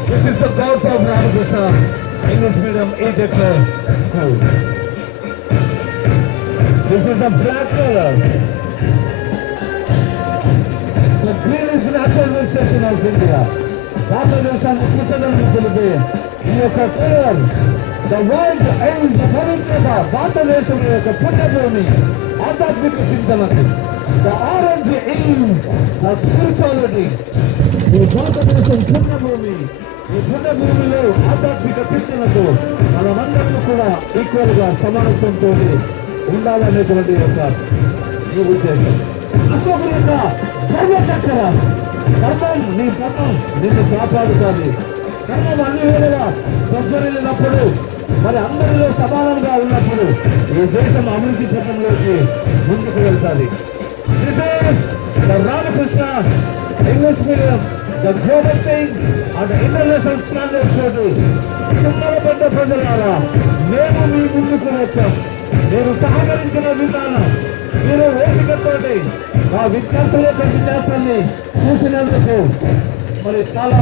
This is the goal of Ramakrishna English Medium A-Declare School. This is the black color. The green is natural vegetation of India. భారతదేశాన్ని పుట్టడానికి తెలిపే ఈ యొక్క colour the world aims the పవిత్రత భారతదేశం యొక్క పుణ్యభూమి ఆధ్యాత్మిక చింతనకు the orange aims the spirituality ఈ భారతదేశం పుణ్యభూమి ఈ పుణ్యభూమిలో ఆధ్యాత్మిక చింతనకు మనమందరం కూడా ఈక్వల్ గా సమానత్వంతో ఉండాలనేటువంటి యొక్క ఈ ఉద్దేశం. అశోక యొక్క సర్వచక్రం కర్మం నీ కర్మం నిన్ను కాపాడుతుంది. కర్మం అన్ని వేళగా సజ్జరిల్లినప్పుడు మరి అందరిలో సమానంగా ఉన్నప్పుడు ఈ దేశం అభివృద్ధి పథంలోకి ముందుకు వెళ్తుంది. Ramakrishna English medium the global thing and international standards తోటి సుందరపడ్డ ప్రజలారా మేము మీ ముందుకు వచ్చాం. మీరు సహకరించిన విధానం మీరు ఓపికతోటి ఆ విద్యార్థుల యొక్క విన్యాసాన్ని చూసినందుకు మరి చాలా